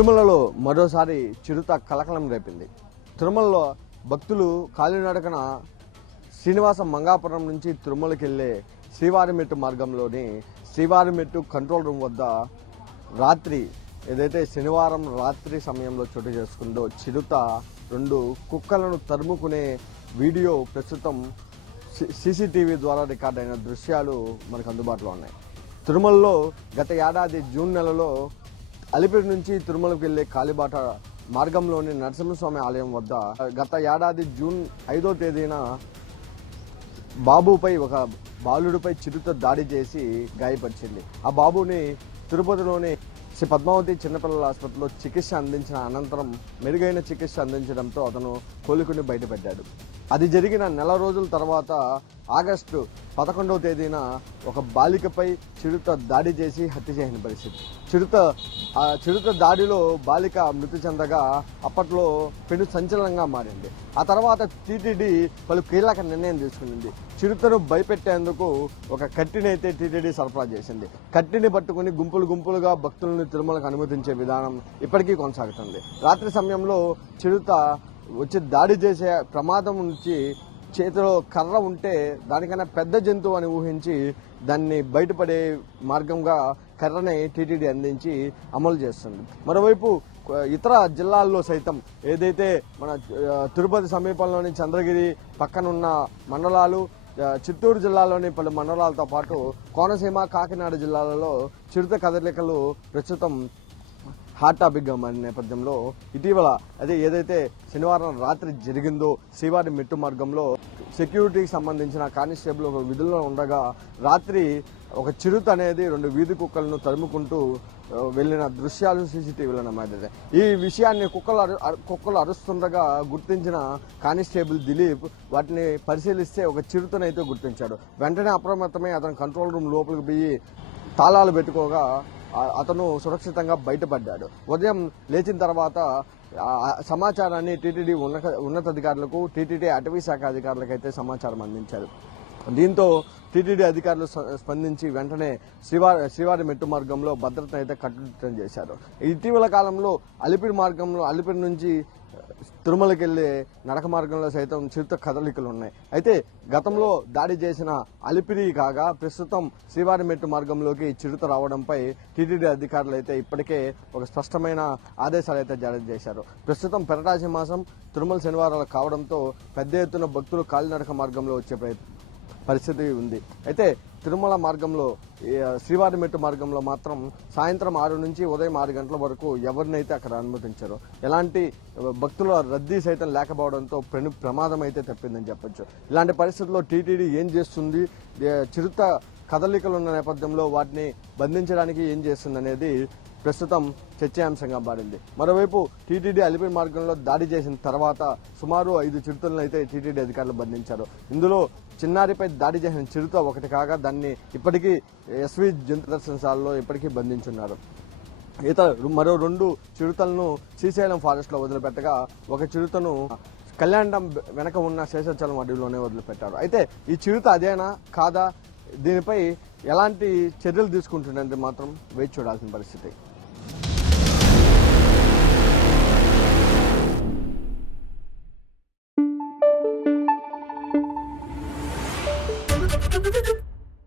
తిరుమలలో మరోసారి చిరుత కలకలం రేపింది. తిరుమలలో భక్తులు కాలినడకన శ్రీనివాస మంగాపురం నుంచి తిరుమలకి వెళ్ళే శ్రీవారిమెట్టు మార్గంలోని శ్రీవారిమెట్టు కంట్రోల్ రూమ్ వద్ద రాత్రి ఏదైతే శనివారం రాత్రి సమయంలో చోటు చేసుకుందో చిరుత రెండు కుక్కలను తరుముకునే వీడియో ప్రస్తుతం సి- సీసీటీవీ ద్వారా రికార్డ్ అయిన దృశ్యాలు మనకు అందుబాటులో ఉన్నాయి. తిరుమలలో గత ఏడాది జూన్ నెలలో అలిపిరి నుంచి తిరుమలకు వెళ్ళే కాలిబాట మార్గంలోని నరసింహస్వామి ఆలయం వద్ద గత ఏడాది జూన్ ఐదో తేదీన బాబుపై ఒక బాలుడిపై చిరుత దాడి చేసి గాయపరిచింది. ఆ బాబుని తిరుపతిలోని శ్రీ పద్మావతి చిన్నపిల్లల ఆసుపత్రిలో చికిత్స అందించిన అనంతరం మెరుగైన చికిత్స అందించడంతో అతను కోలుకుని బయటపడ్డాడు. అది జరిగిన నెల రోజుల తర్వాత ఆగస్టు పదకొండవ తేదీన ఒక బాలికపై చిరుత దాడి చేసి హత్య చేసిన పరిస్థితి. చిరుత చిరుత దాడిలో బాలిక మృతి చెందగా అప్పట్లో పెను సంచలనంగా మారింది. ఆ తర్వాత టీటీడీ పలు కీలక నిర్ణయం తీసుకునింది. చిరుతను భయపెట్టేందుకు ఒక కట్టినైతే టీటీడీ సరఫరా చేసింది. కట్టిని పట్టుకుని గుంపులు గుంపులుగా భక్తులను తిరుమలకు అనుమతించే విధానం ఇప్పటికీ కొనసాగుతుంది. రాత్రి సమయంలో చిరుత వచ్చి దాడి చేసే ప్రమాదం నుంచి చేతిలో కర్ర ఉంటే దానికన్నా పెద్ద జంతువు అని ఊహించి దాన్ని బయటపడే మార్గంగా కర్రని టీటీడీ అందించి అమలు చేస్తుంది. మరోవైపు ఇతర జిల్లాల్లో సైతం ఏదైతే మన తిరుపతి సమీపంలోని చంద్రగిరి పక్కనున్న మండలాలు చిత్తూరు జిల్లాలోని పలు మండలాలతో పాటు కోనసీమ కాకినాడ జిల్లాలలో చిరుత కదలికలు ప్రస్తుతం హాట్ టాపిక్గా మారిన నేపథ్యంలో ఇటీవల అదే ఏదైతే శనివారం రాత్రి జరిగిందో శ్రీవారి మెట్టు మార్గంలో సెక్యూరిటీకి సంబంధించిన కానిస్టేబుల్ ఒక విధుల్లో ఉండగా రాత్రి ఒక చిరుత అనేది రెండు వీధి కుక్కలను తరుముకుంటూ వెళ్ళిన దృశ్యాలు సీసీటీవీలో నమోదయ్యాయి ఈ విషయాన్ని కుక్కలు అరు కుక్కలు అరుస్తుండగా గుర్తించిన కానిస్టేబుల్ దిలీప్ వాటిని పరిశీలిస్తే ఒక చిరుతనైతే గుర్తించాడు. వెంటనే అప్రమత్తమై అతను కంట్రోల్ రూమ్ లోపలికి పోయి తాళాలు పెట్టుకోగా అతను సురక్షితంగా బయటపడ్డాడు. ఉదయం లేచిన తర్వాత సమాచారాన్ని టీటీడీ ఉన్నత ఉన్నతాధికారులకు టీటీడీ అటవీ శాఖ అధికారులకు అయితే సమాచారం అందించారు. దీంతో టీటీడీ అధికారులు స్పందించి వెంటనే శ్రీవారి శ్రీవారి మెట్టు మార్గంలో భద్రతను అయితే కట్టుదిట్టం చేశారు. ఇటీవల కాలంలో అలిపిరి మార్గంలో అలిపిరి నుంచి తిరుమలకి వెళ్ళే నడక మార్గంలో సైతం చిరుత కదలికలు ఉన్నాయి. అయితే గతంలో దాడి చేసిన అలిపిరి కాగా ప్రస్తుతం శ్రీవారి మెట్టు మార్గంలోకి చిరుత రావడంపై టీటీడీ అధికారులు అయితే ఇప్పటికే ఒక స్పష్టమైన ఆదేశాలు అయితే జారీ చేశారు. ప్రస్తుతం పెరటాసి మాసం తిరుమల శనివారాలు కావడంతో పెద్ద ఎత్తున భక్తులు కాలినడక మార్గంలో వచ్చే ప్రయత్నం పరిస్థితి ఉంది. అయితే తిరుమల మార్గంలో శ్రీవారిమెట్టు మార్గంలో మాత్రం సాయంత్రం ఆరు నుంచి ఉదయం ఆరు గంటల వరకు ఎవరినైతే అక్కడ అనుమతించారు ఎలాంటి భక్తుల రద్దీ సైతం లేకపోవడంతో పెను ప్రమాదం అయితే తప్పిందని చెప్పొచ్చు. ఇలాంటి పరిస్థితుల్లో టీటీడీ ఏం చేస్తుంది? చిరుత కదలికలు ఉన్న నేపథ్యంలో వాటిని బంధించడానికి ఏం చేస్తుంది అనేది ప్రస్తుతం చర్చాంశంగా మారింది. మరోవైపు టీటీడీ అలిపిరి మార్గంలో దాడి చేసిన తర్వాత సుమారు ఐదు చిరుతలను అయితే టీటీడీ అధికారులు బంధించారు. ఇందులో చిన్నారిపై దాడి చేసిన చిరుత ఒకటి కాగా దాన్ని ఇప్పటికీ ఎస్వి జంతు దర్శనశాలలో ఇప్పటికీ బంధించున్నారు. ఇతర మరో రెండు చిరుతలను శ్రీశైలం ఫారెస్ట్లో వదిలిపెట్టగా ఒక చిరుతను కళ్యాణం వెనక ఉన్న శేషాచలం అడవిలోనే వదిలిపెట్టారు. అయితే ఈ చిరుత అదేనా కాదా? దీనిపై ఎలాంటి చర్యలు తీసుకుంటుందంటే మాత్రం వేచి చూడాల్సిన పరిస్థితి.